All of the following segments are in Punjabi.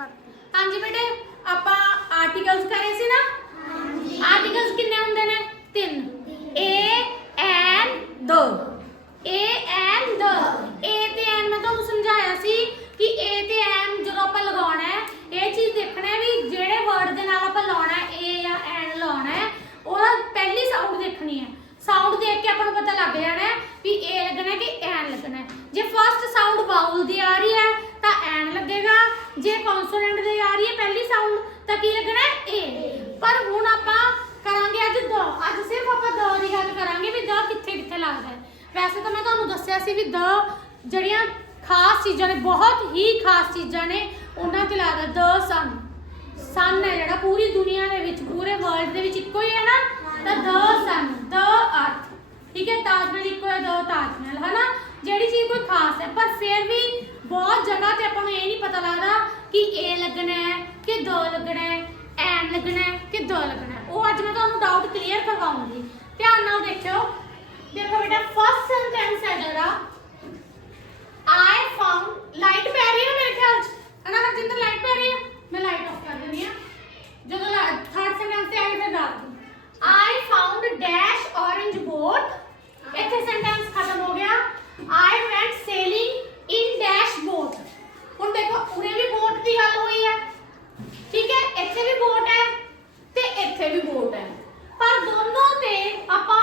ਹਾਂਜੀ ਬੇਟੇ, ਆਪਾਂ ਆਰਟੀਕਲਸ ਕਰੇ ਸੀ ਨਾ? ਆਰਟੀਕਲਸ ਕਿੰਨੇ ਹੁੰਦੇ ਨੇ? ਤਿੰਨ। ਏ ਐਨ ਦ ਏ ਐਨ ਦ ਏ ਤੇ ਐਨ ਮੈਂ ਤੁਹਾਨੂੰ ਸਮਝਾਇਆ ਸੀ ਕਿ ਏ ਤੇ ਐਨ ਜਦੋਂ ਆਪਾਂ ਲਗਾਉਣਾ ਹੈ, ਇਹ ਚੀਜ਼ ਦੇਖਣਾ ਹੈ ਵੀ ਜਿਹੜੇ ਵਰਡ ਦੇ ਨਾਲ ਆਪਾਂ ਲਾਉਣਾ ਹੈ ਏ ਜਾਂ ਐਨ ਲਾਉਣਾ ਹੈ ਉਹਦਾ ਪਹਿਲੀ ਸਾਊਂਡ ਦੇਖਣੀ ਹੈ। ਸਾਊਂਡ ਦੇਖ ਕੇ ਆਪਾਂ ਨੂੰ ਪਤਾ ਲੱਗ ਜਾਣਾ ਹੈ ਵੀ ਏ ਲੱਗਣਾ ਹੈ ਕਿ ਐਨ ਲੱਗਣਾ ਹੈ। ਜੇ ਫਸਟ ਸਾਊਂਡ ਵਾਊਲ ਦੀ ਆ ਰਹੀ ਹੈ ਤਾਂ ਐਨ ਲੱਗੇਗਾ ਜੇ ਕੌਨਸੋਨੈਂਟ ਦੀ ਆ ਰਹੀ ਹੈ ਪਹਿਲੀ ਸਾਊਂਡ ਤਾਂ ਕੀ ਲੱਗਣਾ ਹੈ? ਏ ਪਰ ਹੁਣ ਆਪਾਂ ਕਰਾਂਗੇ ਅੱਜ ਦ। ਅੱਜ ਸਿਰਫ ਆਪਾਂ ਦ ਦੀ ਗੱਲ ਕਰਾਂਗੇ ਵੀ ਦ ਕਿੱਥੇ ਕਿੱਥੇ ਲੱਗਦਾ ਹੈ। ਵੈਸੇ ਤਾਂ ਮੈਂ ਤੁਹਾਨੂੰ ਦੱਸਿਆ ਸੀ ਵੀ ਦ ਜਿਹੜੀਆਂ ਖਾਸ ਚੀਜ਼ਾਂ ਨੇ, ਬਹੁਤ ਹੀ ਖਾਸ ਚੀਜ਼ਾਂ ਨੇ, ਉਹਨਾਂ ਤੇ ਲੱਗਦਾ ਦ ਸਨ ਸਨ ਹੈ ਜਿਹੜਾ ਪੂਰੀ ਦੁਨੀਆ ਦੇ ਵਿੱਚ, ਪੂਰੇ ਵਰਲਡ ਦੇ ਵਿੱਚ ਇੱਕੋ ਹੀ ਹੈ ਨਾ? ਤਾਂ ਦ ਸਨ ਦ ਅਰਥ ਠੀਕ ਹੈ? ਤਾਜ ਮਹਿਲ ਇੱਕੋ ਹੈ, ਦ ਤਾਜ ਮਹਿਲ ਹੈ ਨਾ ਜਿਹੜੀ ਚੀਜ਼ ਕੋਈ ਖਾਸ ਹੈ। ਪਰ ਫਿਰ ਵੀ ਬਹੁਤ ਜਗ੍ਹਾ ਤੇ ਆਪਾਂ ਨੂੰ ਇਹ ਨਹੀਂ ਪਤਾ ਲੱਗਦਾ ਕਿ ਇਹ ਲੱਗਣਾ ਹੈ ਕਿ ਦ ਲੱਗਣਾ ਹੈ, ਐਨ ਲੱਗਣਾ ਹੈ ਕਿ ਦ ਲੱਗਣਾ ਹੈ। ਉਹ ਅੱਜ ਮੈਂ ਤੁਹਾਨੂੰ ਡਾਊਟ ਕਲੀਅਰ ਕਰਵਾਉਂਗੀ। ਧਿਆਨ ਨਾਲ ਦੇਖਿਓ। ਦੇਖੋ ਬੇਟਾ ਫਸਟ ਸੈਂਟੈਂਸ ਹੈ ਜਿਹੜਾ। I found ਲਾਈਟ ਪੈ ਰਹੀ ਹੈ ਮੇਰੇ ਖਿਆਲ ਚ। ਅਨਾ ਹਰਜਿੰਦਰ ਲਾਈਟ ਪੈ ਰਹੀ ਹੈ ਮੈਂ ਲਾਈਟ ਆਫ ਕਰ ਦਿੰਦੀ ਹਾਂ। ਜਦੋਂ ਥਰਡ ਸੈਂਟੈਂਸ ਤੇ ਆਏ ਫਿਰ ਦੱਸ ਦੂੰ। I found dash orange boat ਇੱਥੇ ਸੈਂਟੈਂਸ ਖਤਮ ਹੋ ਗਿਆ I went sailing in dash boat ਹੁਣ ਦੇਖੋ ਉਰੇ ਵੀ ਬੋਟ ਦੀ ਗੱਲ ਹੋਈ ਹੈ ਠੀਕ ਹੈ ਇੱਥੇ ਵੀ ਬੋਟ ਹੈ ਤੇ ਇੱਥੇ ਵੀ ਬੋਟ ਹੈ ਪਰ ਦੋਨੋਂ ਤੇ ਆਪਾਂ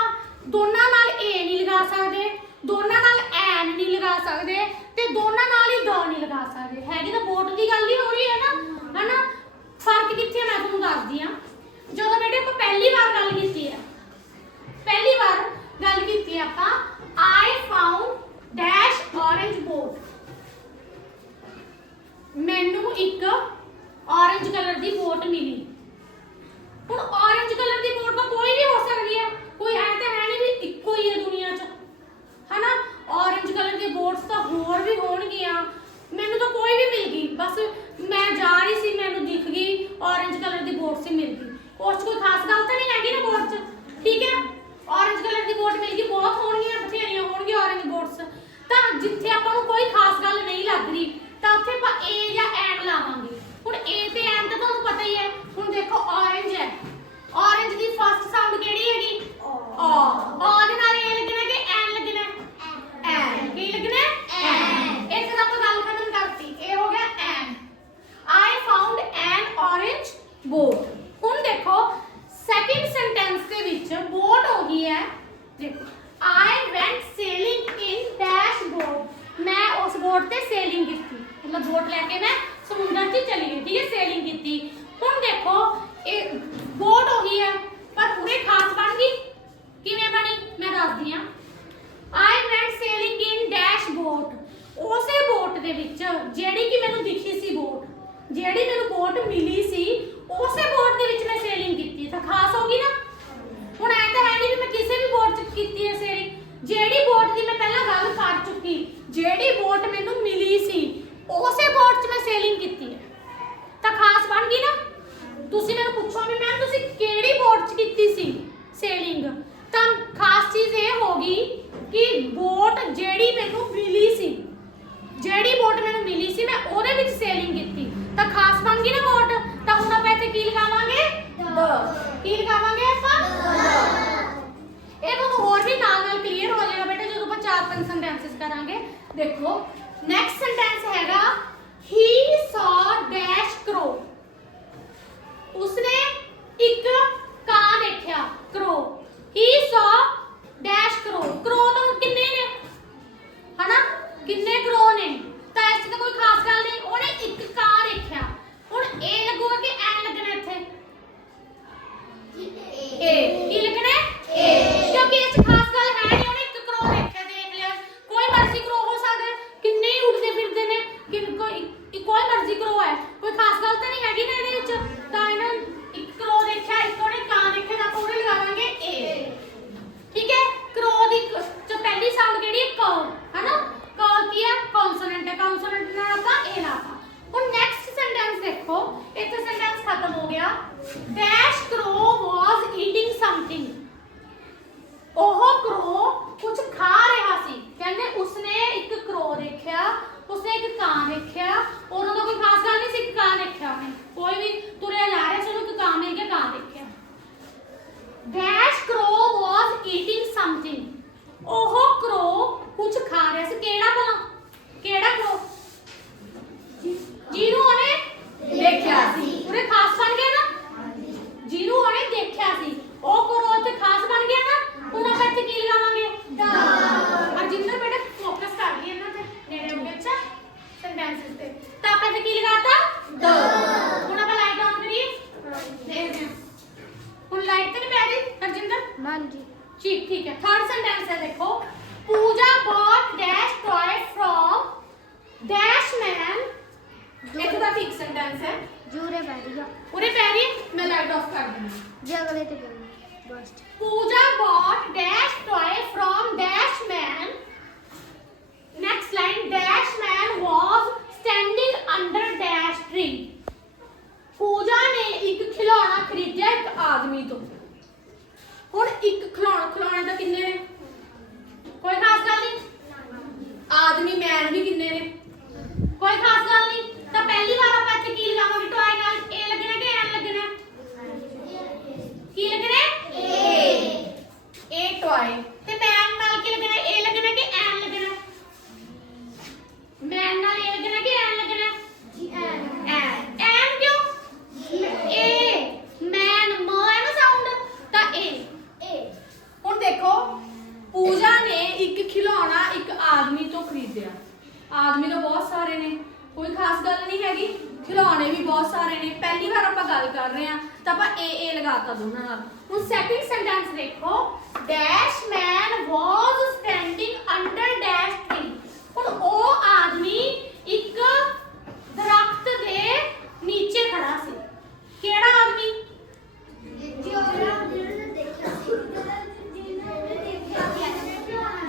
ਦੋਨਾਂ ਨਾਲ ਏ ਨਹੀਂ ਲਗਾ ਸਕਦੇ ਦੋਨਾਂ ਨਾਲ ਐਨ ਨਹੀਂ ਲਗਾ ਸਕਦੇ ਤੇ ਦੋਨਾਂ ਨਾਲ ਹੀ ਦ ਨਹੀਂ ਲਗਾ ਸਕਦੇ ਹੈਗੀ ਤਾਂ ਬੋਟ ਦੀ ਗੱਲ ਹੀ ਹੋ ਰਹੀ ਹੈ ਨਾ ਹਨਾ ਫ਼ਰਕ ਕਿੱਥੇ ਹੈ ਮੈਂ ਤੁਹਾਨੂੰ ਦੱਸਦੀ ਆ ਜਦੋਂ ਬੇਟੇ ਆਪਾਂ ਪਹਿਲੀ ਵਾਰ ਗੱਲ ਕੀਤੀ ਹੈ ਪਹਿਲੀ ਵਾਰ ਗੱਲ ਕੀਤੀ ਹੈ ਆਪਾਂ I found dash orange boat ਮੈਨੂੰ ਇੱਕ orange ਕਲਰ ਦੀ ਬੋਟ ਮਿਲੀ ਹੁਣ orange ਕਲਰ ਦੀ ਬੋਟ ਤਾਂ ਕੋਈ ਵੀ ਹੋ ਸਕਦੀ ਹੈ ਕੋਈ ਐ ਤਾਂ ਹੈ ਨਹੀਂ ਵੀ ਇੱਕੋ ਹੀ ਹੈ ਦੁਨੀਆ 'ਚ ਹਨਾ orange ਕਲਰ ਦੀ ਬੋਟਸ ਤਾਂ ਹੋਰ ਵੀ ਹੋਣਗੀਆਂ ਮੈਨੂੰ ਤਾਂ ਕੋਈ ਵੀ ਮਿਲ ਗਈ ਬਸ ਮੈਂ ਜਾ ਰਹੀ ਸੀ ਮੈਨੂੰ ਦਿਖ ਗਈ orange ਕਲਰ ਦੀ ਬੋਟ ਸੀ ਮਿਲ ਗਈ ਉਸ 'ਚ ਕੋਈ ਖਾਸ ਗੱਲ ਤਾਂ ਨਹੀਂ ਹੈਗੀ ਨਾ ਬੋਟ 'ਚ ਠੀਕ ਹੈ orange ਕਲਰ ਦੀ ਬੋਟ ਮਿਲ ਗਈ ਬਹੁਤ ਹੋਣਗੀਆਂ ਬਥੇਰੀਆਂ ਹੋਣਗੀਆਂ orange ਬੋਟਸ ਤਾਂ ਜਿੱਥੇ ਆਪਾਂ ਨੂੰ ਕੋਈ ਖਾਸ ਗੱਲ ਨਹੀਂ ਲੱਗ ਰਹੀ ਤਾਂ ਉੱਥੇ ਆਪਾਂ ਏ ਜਾਂ ਐਨ ਲਾਵਾਂਗੇ ਹੁਣ ਏ ਤੇ ਐਨ ਤਾਂ ਤੁਹਾਨੂੰ ਪਤਾ ਹੀ ਹੈ ਹੁਣ ਦੇਖੋ orange ਹੈ orange ਦੀ ਫਸਟ ਸਾਊਂਡ ਕਿਹੜੀ ਹੈਗੀ ਆ ਆ ਦੇ ਨਾਲ ਏ ਲੱਗਣਾ ਕਿ ਐਨ ਲੱਗਣਾ ਐਨ ਕੀ ਲੱਗਣਾ ਐਨ ਇੱਥੇ ਤਾਂ ਆਪਾਂ ਗੱਲ ਖਤਮ ਕਰਤੀ ਇਹ ਹੋ ਗਿਆ an I found an boat ਹੁਣ ਦੇਖੋ ਸੈਕਿੰਡ ਸੈਂਟੈਂਸ ਦੇ ਵਿੱਚ ਬੋਟ ਹੋ ਗਈ ਹੈ। ਦੇਖੋ, I went sailing in dash boat ਮੈਂ ਉਸ ਬੋਟ ਤੇ ਸੇਲਿੰਗ ਕੀਤੀ। ਮਤਲਬ ਬੋਟ ਲੈ ਕੇ ਮੈਂ ਸਮੁੰਦਰ 'ਚ ਚਲੀ ਗਈ, ਠੀਕ ਹੈ ਸੇਲਿੰਗ ਕੀਤੀ। ਹੁਣ ਦੇਖੋ, ਇਹ ਬੋਟ ਹੋ ਗਈ ਹੈ, ਪਰ ਪੂਰੇ ਖਾਸ ਬਣ ਗਈ। ਕਿਵੇਂ ਬਣੀ? ਮੈਂ ਦੱਸਦੀ ਹਾਂ। I went sailing in dash boat ਉਸੇ ਬੋਟ ਦੇ ਵਿੱਚ, ਜਿਹੜੀ ਕਿ ਮੈਨੂੰ ਦਿਖੀ ਸੀ ਬੋਟ ਜਿਹੜੀ ਮੈਨੂੰ ਬੋਟ ਮਿਲੀ ਸੀ ਉਸੇ ਬੋਟ ਦੇ ਵਿੱਚ ਮੈਂ ਸੇਲਿੰਗ ਕੀਤੀ ਤਾਂ ਖਾਸ ਹੋ ਗਈ ਨਾ। ਹੁਣ ਐ ਤਾਂ ਹੈ ਨਹੀਂ ਵੀ ਮੈਂ ਕਿਸੇ ਵੀ ਬੋਟ 'ਚ ਕੀਤੀ ਹੈ ਸੇਲਿੰਗ ਜਿਹੜੀ ਬੋਟ ਦੀ ਮੈਂ ਪਹਿਲਾਂ ਗੱਲ ਕਰ ਚੁੱਕੀ, ਜਿਹੜੀ ਬੋਟ ਮੈਨੂੰ ਮਿਲੀ ਸੀ, ਉਸੇ ਬੋਟ 'ਚ ਮੈਂ ਸੇਲਿੰਗ ਕੀਤੀ ਹੈ। ਤਾਂ ਖਾਸ ਬਣ ਗਈ ਨਾ। ਤੁਸੀਂ ਮੈਨੂੰ ਪੁੱਛੋ ਵੀ ਮੈਮ ਤੁਸੀਂ ਕਿਹੜੀ ਬੋਟ 'ਚ ਕੀਤੀ ਸੀ ਸੇਲਿੰਗ ਤਾਂ ਖਾਸ ਚੀਜ਼ ਇਹ ਹੋ ਗਈ ਕਿ ਬੋਟ ਜਿਹੜੀ ਮੈਨੂੰ लिखा था? द। थोड़ा सा लाइट ऑन करिए। देख हैं। फुल लाइट कर पे आ गई हरजिंदर? मान जी। ठीक ठीक है। थर्ड सेंटेंस है देखो। Pooja bought dash toy from dash man ये तो ठीक सेंटेंस है। जूरे पैरिया पूरे पैरी मैं लाइट ऑफ़ कर दूँगी। जी अगले तो बस Pooja bought dash toy from dash man next line dash ਦੇਖੋ dash man was standing under dash tree ਹੁਣ ਉਹ ਆਦਮੀ ਇੱਕ ਦਰਖਤ ਦੇ ਨੀਚੇ ਖੜਾ ਸੀ ਕਿਹੜਾ ਆਦਮੀ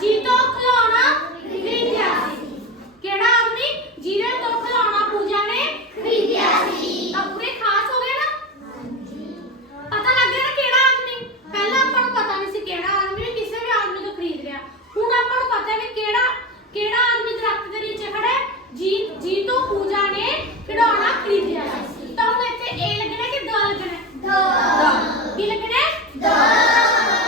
ਜੀ ਤੋਂ ਖਿਡੌਣਾ ਖਰੀਦਿਆ ਸੀ ਕਿਹੜਾ ਆਦਮੀ ਜਿਹਦੇ ਤੋਂ ਖਿਡੌਣਾ ਪੂਜਾ ਨੇ ਖਰੀਦਿਆ ਸੀ ਤਾਂ ਪੂਰੇ ਖਾਸ ਹੋ ਗਏ ਨਾ ਪਤਾ ਲੱਗ ਗਿਆ ਨਾ ਕਿਹੜਾ ਆਦਮੀ ਪਹਿਲਾਂ ਆਪਾਂ ਨੂੰ ਪਤਾ ਨਹੀਂ ਸੀ ਕਿਹੜਾ ਆਦਮੀ ਨੇ ਕਿਸੇ ਵੀ ਆਦਮੀ ਤੋਂ ਖਰੀਦ ਲਿਆ ਹੁਣ ਆਪਾਂ ਨੂੰ ਪਤਾ ਹੈ ਵੀ ਕਿਹੜਾ ਕਿਹੜਾ ਆਦਮੀ ਦਰਖਤ ਦੇ ਨੀਚੇ ਖੜਾ ਹੈ ਜੀ ਜੀ ਤੋਂ ਪੂਜਾ ਨੇ ਖਿਡੌਣਾ ਖਰੀਦਿਆ ਸੀ ਤਾਂ ਹੁਣ ਇੱਥੇ ਏ ਲੱਗਣਾ ਕਿ ਦ ਲੱਗਣਾ ਦ ਕੀ ਲੱਗਣਾ ਦ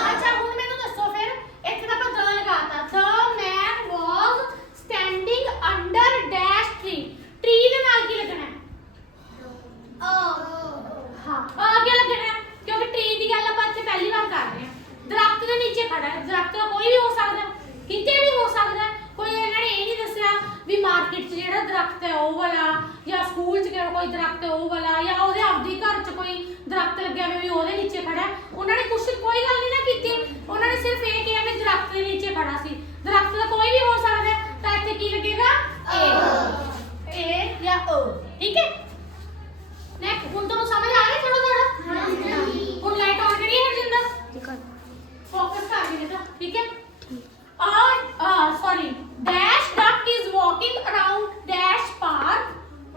ਅੱਛਾ ਹੁਣ ਮੈਨੂੰ ਦੱਸੋ ਫਿਰ ਇੱਥੇ ਤਾਂ ਆਪਾਂ the ਲਗਾਤਾ the man was standing under dash tree tree ਦੇ ਨਾਲ ਕੀ ਲੱਗਣਾ ਹੈ ਹਾਂ ਆ ਕੀ ਲੱਗਣਾ ਹੈ? ਕਿਉਂਕਿ ਟ੍ਰੀ ਦੀ ਗੱਲ ਆਪਾਂ ਇੱਥੇ ਪਹਿਲੀ ਵਾਰ ਕਰ ਰਹੇ ਹਾਂ ਦਰਖਤ ਦੇ ਨੀਚੇ ਖੜਾ ਹੈ। ਦਰਖਤ ਕੋਈ ਵੀ ਹੋ ਸਕਦਾ ਕਿਤੇ ਵੀ ਹੋ ਸਕਦਾ ਕੋਈ ਇਹਨਾਂ ਨੇ ਇਹ ਨਹੀਂ ਦੱਸਿਆ ਵੀ ਮਾਰਕੀਟ 'ਚ ਜਿਹੜਾ ਦਰਖਤ ਹੈ ਉਹ ਵਾਲਾ ਜਾਂ ਸਕੂਲ 'ਚ ਕਿਹੜਾ ਕੋਈ ਦਰਖਤ ਹੈ ਉਹ ਵਾਲਾ ਜਾਂ ਉਹਦੇ ਆਪਦੇ ਘਰ 'ਚ ਕੋਈ ਦਰਖਤ ਲੱਗਿਆ ਹੋਇਆ ਵੀ ਉਹਦੇ ਨੀਚੇ ਖੜਾ ਹੈ। ਉਹਨਾਂ ਨੇ ਕੁਛ ਕੋਈ ਗੱਲ ਨਹੀਂ ਨਾ ਕੀਤੀ। ਉਹਨਾਂ ਨੇ ਸਿਰਫ ਇਹ ਕਿਹਾ ਵੀ ਦਰਖਤ ਦੇ ਨੀਚੇ ਖੜਾ ਸੀ। ਦਰਖਤ ਦਾ ਕੋਈ ਵੀ ਹੋ ਸਕਦਾ ਹੈ, ਤਾਂ ਇੱਥੇ ਕੀ ਲੱਗੇਗਾ? ਏ ਏ ਜਾਂ ਓ ਠੀਕ ਹੈ? ਨੈਕਸਟ ਹੁਣ ਤੁਹਾਨੂੰ ਸਮਝ ਆ ਗਿਆ ਥੋੜਾ ਹੁਣ ਲਾਈਟ ਆਨ ਕਰੀਏ ਹਰਜਿੰਦਰ ਫੋਕਸ ਕਰ ਲਈ ਬੇਟਾ ਠੀਕ ਹੈ? ਔਰ sorry dash duck is walking around dash park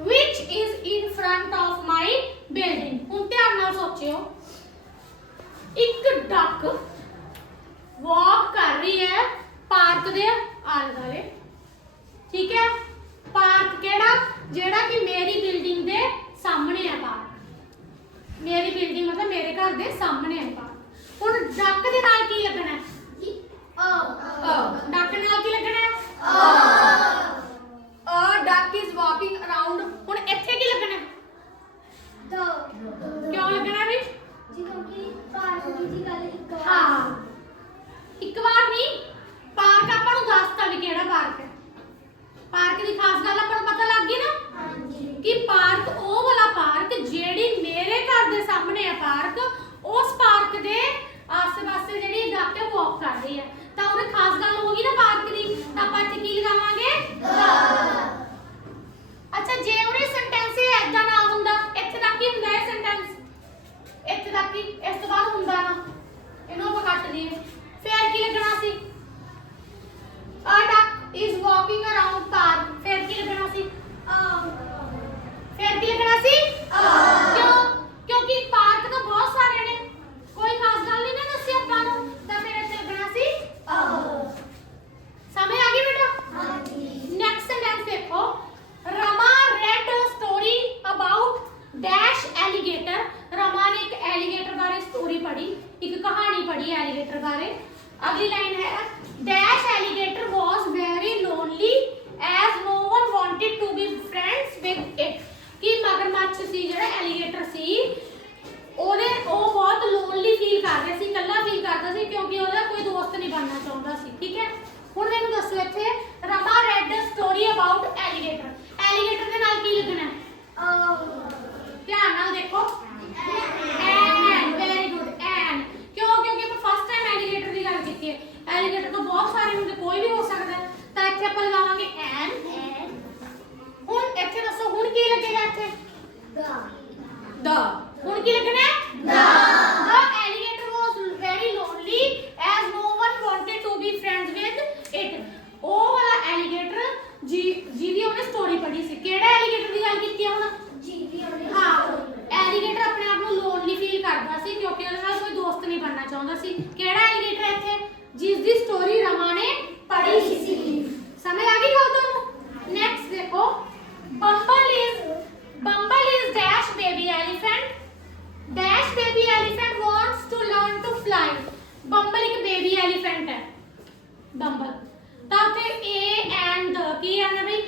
which is in front of ਹੁਣ ਧਿਆਨ ਨਾਲ ਸੋਚਿਓ। ਇੱਕ ਡਕ ਵਾਕ ਕਰ ਰਹੀ ਹੈ ਪਾਰਕ ਦੇ ਆਲੇ ਦੁਆਲੇ। ਠੀਕ ਹੈ? ਪਾਰਕ ਕਿਹੜਾ? ਜਿਹੜਾ ਕਿ ਮੇਰੀ ਬਿਲਡਿੰਗ ਦੇ ਸਾਹਮਣੇ ਹੈ ਪਾਰਕ ਮੇਰੀ ਬਿਲਡਿੰਗ ਮਤਲਬ ਮੇਰੇ ਘਰ ਦੇ ਸਾਹਮਣੇ ਹੈ ਪਾਰਕ ਹੁਣ ਡੱਕ ਦੇ ਨਾਲ ਕੀ ਲੱਗਣਾ ਹੈ ਡੱਕ ਨਾਲ ਕੀ ਲੱਗਣਾ ਹੈ a duck is walking around ਹੁਣ ਇੱਥੇ ਕੀ ਲੱਗਣਾ ਹੈ ਕਿਉਂ ਲੱਗਣਾ ਵੀ ਹਾਂ ਇੱਕ ਵਾਰ ਨਹੀਂ ਪਾਰਕ ਆਪਾਂ ਨੂੰ ਦੱਸਤਾ ਵੀ ਕਿਹੜਾ ਪਾਰਕ ਹੈ ਪਾਰਕ ਦੀ ਖਾਸ ਗੱਲ ਆਪਾਂ ਨੂੰ ਪਤਾ ਲੱਗ ਗਈ ਨਾ? ਕਿ ਪਾਰਕ ਉਹ ਵਾਲਾ ਪਾਰਕ ਜਿਹੜੀ ਮੇਰੇ ਘਰ ਦੇ ਸਾਹਮਣੇ ਹੈ ਪਾਰਕ ਉਸ ਪਾਰਕ ਦੇ ਆਸ-ਪਾਸੇ ਜਿਹੜੀ ਡਾਕਟਰ ਵਾਕ ਕਰ ਰਹੀ ਹੈ। ਤਾਂ ਉਹਦੀ ਖਾਸ ਗੱਲ ਹੋ ਗਈ ਨਾ ਪਾਰਕ ਦੀ ਤਾਂ ਆਪਾਂ ਇੱਥੇ ਕੀ ਲਗਾਵਾਂਗੇ? ਅੱਛਾ ਜੇ ਉਹਨੇ ਸੈਂਟੈਂਸ ਇਹ ਐਦਾਂ ਨਾ ਹੁੰਦਾ ਇੱਥੇ ਤੱਕ ਹੀ ਹੁੰਦਾ ਹੈ ਸੈਂਟੈਂਸ ਇੱਥੇ ਤੱਕ ਹੀ ਇਸ ਤੋਂ ਬਾਅਦ ਹੁੰਦਾ ਨਾ? ਇਹਨੂੰ ਆਪਾਂ ਕੱਟ ਦਈਏ ਫਿਰ ਕੀ ਲੱਗਣਾ ਸੀ A duck is walking around park. ਫਿਰ ਕੀ ਲੱਗਣਾ ਸੀ? ਫਿਰ ਕੀ ਲੱਗਣਾ ਸੀ? ਕਿਉਂ? ਕਿਉਂਕਿ ਪਾਰਕ ਤਾਂ ਬਹੁਤ ਸਾਰੇ ਨੇ। ਕੋਈ ਖਾਸ ਗੱਲ ਨਹੀਂ ਨਾ ਦੱਸੀ ਆਪਾਂ ਨੂੰ। ਤਾਂ ਫਿਰ ਇੱਥੇ ਲੱਗਣਾ ਸੀ? ਸਮਝ ਆ ਗਈ ਬੇਟਾ? Next sentence ਦੇਖੋ। Rama read a story about dash alligator. ਰਮਾ ਨੇ ਇੱਕ alligator ਬਾਰੇ ਸਟੋਰੀ ਪੜ੍ਹੀ, ਇੱਕ ਕਹਾਣੀ ਪੜ੍ਹੀ alligator ਬਾਰੇ। ਅਗਲੀ ਲਾਈਨ ਹੈ dash alligator was very lonely as no one wanted to be friends with it ਕਿ ਮਗਰਮੱਛ ਸੀ ਜਿਹੜਾ alligator ਸੀ ਉਹਦੇ ਉਹ ਬਹੁਤ ਲੋਨਲੀ ਫੀਲ ਕਰ ਰਿਹਾ ਸੀ ਇਕੱਲਾ ਫੀਲ ਕਰਦਾ ਸੀ ਕਿਉਂਕਿ ਉਹਦਾ ਕੋਈ ਦੋਸਤ ਨਹੀਂ ਬਣਨਾ ਚਾਹੁੰਦਾ ਸੀ ਠੀਕ ਹੈ ਹੁਣ ਮੈਨੂੰ ਦੱਸੋ ਇੱਥੇ ਰਮਾ read a story about alligator alligator ਦੇ ਨਾਲ ਕੀ ਲੱਗਣਾ ਹੈ? ਧਿਆਨ ਨਾਲ ਦੇਖੋ ਐਨ ਵੈਰੀ ਗੁੱਡ ਐਨ ਕਿਉਂ ਕਿਉਂਕਿ ਆਪਾਂ ਫਸਟ ਟਾਈਮ ਐਲੀਗੇਟਰ ਦੀ ਗੱਲ ਕੀਤੀ ਹੈ ਐਲੀਗੇਟਰ the ਹੁਣ ਕੀ ਲਿਖਣਾ ਹੈ the the alligator was very lonely as no one wanted to be friends with it ਉਹ ਵਾਲਾ alligator ਜੀ ਜਿਹਦੀ ਉਹਨੇ ਸਟੋਰੀ ਪੜ੍ਹੀ ਸੀ ਕਿਹੜਾ alligator ਦੀ ਗੱਲ ਕੀਤੀ ਹੈ ਹੁਣ ਜੀ ਵੀ ਉਹਨੇ ਹਾਂ ਐਲੀਗੇਟਰ ਆਪਣੇ ਆਪ ਨੂੰ ਲੋਨਲੀ ਫੀਲ ਕਰਦਾ ਸੀ ਕਿਉਂਕਿ ਉਹਦੇ ਨਾਲ ਕੋਈ ਦੋਸਤ ਨਹੀਂ ਬਣਨਾ ਚਾਹੁੰਦਾ ਸੀ ਕਿਹੜਾ ਐਲੀਗੇਟਰ ਇੱਥੇ ਜਿਸ ਦੀ ਸਟੋਰੀ ਰਮਾ ਨੇ ਪੜ੍ਹੀ ਸੀ ਸਮਝ ਆ ਗਈ ਗੱਲ ਤੁਹਾਨੂੰ ਨੈਕਸਟ ਦੇਖੋ Bumble is Bumble is dash baby elephant dash baby elephant wants to learn to fly Bumble ਇੱਕ ਬੇਬੀ ਐਲੀਫੈਂਟ ਹੈ ਬੰਬਲ ਤਾਂ ਉੱਥੇ ਏ ਐਂਡ ਕੀ ਆਣਾ ਬਈ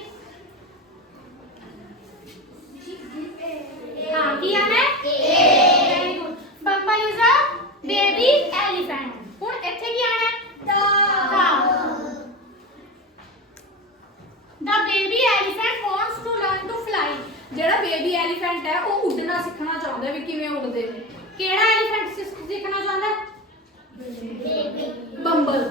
ਹਾਂ ਕੀ ਆਣਾ very good Bumble is a baby elephant ਹੁਣ ਇੱਥੇ ਕੀ ਆਣਾ ਦਾ baby elephant wants to learn to fly ਜਿਹੜਾ ਬੇਬੀ ਐਲੀਫੈਂਟ ਹੈ ਉਹ ਉੱਡਣਾ ਸਿੱਖਣਾ ਚਾਹੁੰਦਾ ਵੀ ਕਿਵੇਂ ਉੱਡਦੇ ਨੇ ਕਿਹੜਾ ਐਲੀਫੈਂਟ ਸਿੱਖਣਾ ਚਾਹੁੰਦਾ ਹੈ? ਬੰਬਲ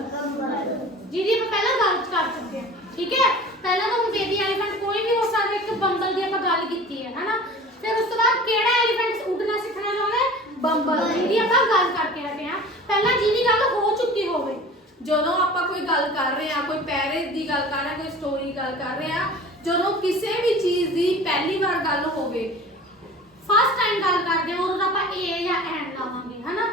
ਜਿਹਦੀ ਆਪਾਂ ਪਹਿਲਾਂ ਗੱਲ ਕਰ ਚੁੱਕੇ ਹਾਂ ਠੀਕ ਹੈ? ਪਹਿਲਾਂ ਤਾਂ ਬੇਬੀ ਐਲੀਫੈਂਟ ਕੋਈ ਵੀ ਹੋ ਸਕਦਾ ਇੱਕ ਬੰਬਲ ਦੀ ਆਪਾਂ ਗੱਲ ਕੀਤੀ ਹੈ ਹਨਾ? ਫਿਰ ਉਸ ਤੋਂ ਬਾਅਦ ਕਿਹੜਾ ਐਲੀਫੈਂਟ ਉੱਡਣਾ ਸਿੱਖਣਾ ਚਾਹੁੰਦਾ ਹੈ? ਬੰਬਲ ਜਿਹਦੀ ਆਪਾਂ ਗੱਲ ਕਰਕੇ ਹਟੇ ਹਾਂ। ਪਹਿਲਾਂ ਜਿਹਦੀ ਗੱਲ ਹੋ ਚੁੱਕੀ ਹੋਵੇ। ਜਦੋਂ ਆਪਾਂ ਕੋਈ ਗੱਲ ਕਰ ਰਹੇ ਆ ਕੋਈ ਪੈਰੇ ਦੀ ਗੱਲ ਕਰ ਰਹੇ ਆ ਕੋਈ ਸਟੋਰੀ ਗੱਲ ਕਰ ਰਹੇ ਆ ਜਦੋਂ ਕਿਸੇ ਵੀ ਚੀਜ਼ ਦੀ ਪਹਿਲੀ ਵਾਰ ਗੱਲ ਹੋਵੇ ਫਸਟ ਟਾਈਮ ਗੱਲ ਕਰਦੇ ਹਾਂ ਉਦੋਂ ਆਪਾਂ ਏ ਜਾਂ ਐਂਡ ਲਾਵਾਂਗੇ ਹਨਾ?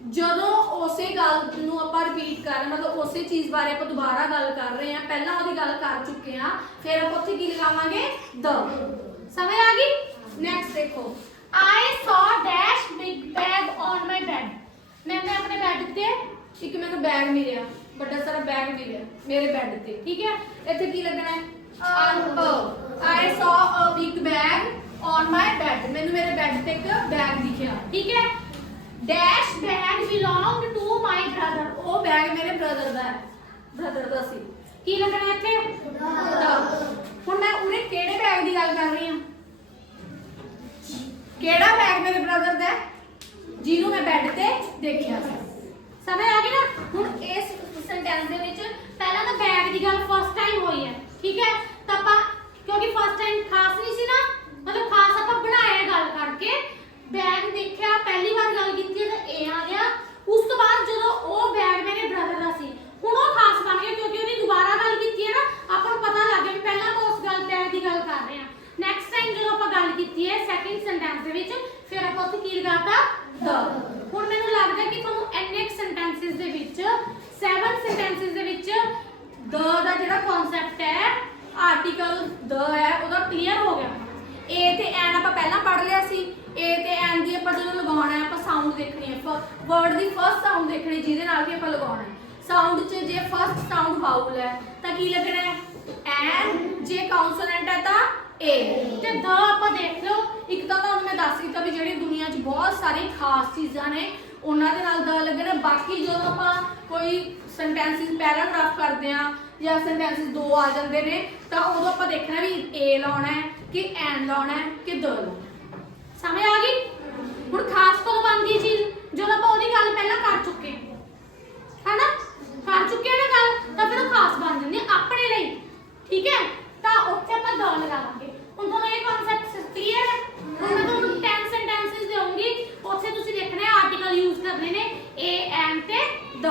ਜਦੋਂ ਉਸੇ ਗੱਲ ਨੂੰ ਆਪਾਂ ਰਿਪੀਟ ਕਰ ਰਹੇ ਮਤਲਬ ਉਸੇ ਚੀਜ਼ ਬਾਰੇ ਆਪਾਂ ਦੁਬਾਰਾ ਗੱਲ ਕਰ ਰਹੇ ਆ ਪਹਿਲਾਂ ਉਹਦੀ ਗੱਲ ਕਰ ਚੁੱਕੇ ਆ ਫਿਰ ਆਪਾਂ ਉੱਥੇ ਕੀ ਲਗਾਵਾਂਗੇ ਦ ਸਮਝ ਆ ਗਈ? ਨੈਕਸਟ ਦੇਖੋ। I saw dash big bag on my bed ਮੈंने ਆਪਣੇ ਬੈੱਡ ਤੇ ਇੱਕ ਮੈਨੂੰ ਬੈਗ ਮਿਲਿਆ ਵੱਡਾ ਸਾਰਾ ਬੈਗ ਮਿਲਿਆ ਮੇਰੇ ਬੈੱਡ ਤੇ ਠੀਕ ਹੈ? ਇੱਥੇ ਕੀ ਲੱਗਣਾ ਹੈ? I saw a big bag on my bed ਮੈਨੂੰ ਮੇਰੇ ਬੈੱਡ ਤੇ ਇੱਕ ਬੈਗ ਦਿਖਿਆ ਠੀਕ ਹੈ? Dash bag belonged to my brother. ਉਹ ਬੈਗ ਮੇਰੇ ਬ੍ਰਦਰ ਦਾ ਹੈ। ਬ੍ਰਦਰ ਦਾ ਸੀ। ਕੀ ਲੱਗਣਾ ਇੱਥੇ? ਹੁਣ ਮੈਂ ਉਰੇ ਕਿਹੜੇ ਬੈਗ ਦੀ ਗੱਲ ਕਰ ਰਹੀ ਹਾਂ? ਕਿਹੜਾ ਬੈਗ ਮੇਰੇ ਬ੍ਰਦਰ ਦਾ ਜਿਹਨੂੰ ਮੈਂ ਬੈੱਡ ਤੇ ਦੇਖਿਆ ਸੀ। ਸਮਝ ਆ ਗਈ ਨਾ? ਹੁਣ ਇਸ ਸੈਂਟੈਂਸ ਦੇ ਵਿੱਚ ਪਹਿਲਾਂ ਤਾਂ ਬੈਗ ਦੀ ਗੱਲ ਫਸਟ ਟਾਈਮ ਹੋਈ ਹੈ। ਠੀਕ ਹੈ? ਤਾਂ ਆਪਾਂ ਕਿਉਂਕਿ ਫਸਟ ਟਾਈਮ ਖਾਸ ਨਹੀਂ ਸੀ ਨਾ ਮਤਲਬ ਖਾਸ ਆਪਾਂ ਬਣਾਇਆ ਕਰਕੇ ਬੈਗ ਦੇਖਿਆ ਪਹਿਲੀ ਵਾਰ ਗੱਲ ਕੀਤੀ ਹੈ ਤਾਂ ਇਹ ਆ ਗਿਆ ਉਸ ਤੋਂ ਬਾਅਦ ਜਦੋਂ ਉਹ ਬੈਗ ਮੇਰੇ ਬ੍ਰਦਰ ਦਾ ਸੀ ਹੁਣ ਉਹ ਖਾਸ ਬਣ ਗਿਆ ਕਿਉਂਕਿ ਉਹਦੀ ਦੁਬਾਰਾ ਗੱਲ ਕੀਤੀ ਹੈ ਨਾ ਆਪਾਂ ਨੂੰ ਪਤਾ ਲੱਗ ਗਿਆ ਵੀ ਪਹਿਲਾਂ ਆਪਾਂ ਉਸ ਗੱਲ ਬੈਗ ਦੀ ਗੱਲ ਕਰ ਰਹੇ ਹਾਂ ਨੈਕਸਟ ਟਾਈਮ ਜਦੋਂ ਆਪਾਂ ਗੱਲ ਕੀਤੀ ਹੈ ਸੈਕਿੰਡ ਸੈਂਟੈਂਸ ਦੇ ਵਿੱਚ ਫਿਰ ਆਪਾਂ ਉੱਥੇ ਕੀ ਲਗਾਤਾ ਦ ਹੁਣ ਮੈਨੂੰ ਲੱਗਦਾ ਕਿ ਤੁਹਾਨੂੰ ਇੰਨੇ ਸੈਂਟੈਂਸਸ ਦੇ ਵਿੱਚ ਸੈਵਨ ਸੈਂਟੈਂਸਸ ਦੇ ਵਿੱਚ ਦ ਦਾ ਜਿਹੜਾ ਕਨਸੈਪਟ ਹੈ ਆਰਟੀਕਲ ਦ ਹੈ ਉਹਦਾ ਕਲੀਅਰ ਹੋ ਗਿਆ। ਏ ਤੇ ਐਨ ਆਪਾਂ ਪਹਿਲਾਂ ਪੜ੍ਹ ਲਿਆ ਸੀ। ਏ ਤੇ ਐਨ ਦੀ ਆਪਾਂ ਜਦੋਂ ਲਗਾਉਣਾ ਹੈ, ਆਪਾਂ ਸਾਊਂਡ ਦੇਖਣੀ ਹੈ। ਵਰਡ ਦੀ ਫਰਸਟ ਸਾਊਂਡ ਦੇਖਣੀ, ਜਿਹਦੇ ਨਾਲ ਵੀ ਆਪਾਂ ਲਗਾਉਣਾ ਹੈ। ਸਾਊਂਡ 'ਚ ਜੇ ਫਰਸਟ ਸਾਊਂਡ ਵਾਊਲ ਹੈ, ਤਾਂ ਕੀ ਲੱਗਣਾ ਹੈ? ਐਨ ਜੇ ਕਾਉਂਸੋਨੈਂਟ ਹੈ ਤਾਂ ਏ ਤੇ ਦ ਆਪਾਂ ਦੇਖ ਲਓ, ਇੱਕ ਤਾਂ ਤੁਹਾਨੂੰ ਮੈਂ ਦੱਸ ਦਿੱਤਾ ਵੀ ਜਿਹੜੀ ਦੁਨੀਆ 'ਚ ਬਹੁਤ ਸਾਰੀ ਖਾਸ ਚੀਜ਼ਾਂ ਨੇ, ਉਹਨਾਂ ਦੇ ਨਾਲ ਦ ਲੱਗਣਾ ਬਾਕੀ ਜਦੋਂ ਆਪਾਂ ਕੋਈ ਸੈਂਟੈਂਸਿਸ ਪੈਰਾਗ੍ਰਾਫ ਕਰਦੇ ਆ ਜਾਂ ਸੈਂਟੈਂਸਸ ਦੋ ਆ ਜਾਂਦੇ ਨੇ, ਤਾਂ ਉਦੋਂ ਆਪਾਂ ਦੇਖਣਾ ਵੀ ਏ ਲਾਉਣਾ ਹੈ ਕਿ ਐਨ ਲਾਉਣਾ ਹੈ ਕਿ ਦ ਲਾਉਣਾ ਸਮਝ ਆ ਗਈ? ਹੁਣ ਖਾਸ ਕਦੋਂ ਬਣਦੀ ਚੀਜ਼? ਜਦੋਂ ਆਪਾਂ ਉਹਦੀ ਗੱਲ ਪਹਿਲਾਂ ਕਰ ਚੁੱਕੇ ਹੈਨਾ? ਕਰ ਚੁੱਕੇ ਨਾ ਗੱਲ, ਤਾਂ ਫਿਰ ਉਹ ਖਾਸ ਬਣ ਜਾਂਦੀ ਆਪਣੇ ਲਈ। ਠੀਕ ਹੈ? ਤਾਂ ਉੱਥੇ ਆਪਾਂ ਦ ਲਗਾਵਾਂਗੇ। ਹੁਣ ਤੁਹਾਨੂੰ ਇਹ ਕਨਸੈਪਟ ਕਲੀਅਰ ਹੈ? ਹੁਣ ਮੈਂ ਤੁਹਾਨੂੰ 10 ਸੈਂਟੈਂਸਸ ਦੇਵਾਂਗੀ। ਉੱਥੇ ਤੁਸੀਂ ਦੇਖਣਾ ਹੈ ਆਰਟੀਕਲ ਯੂਜ਼ ਕਰਨੇ ਨੇ ਏ ਐਨ ਤੇ ਦ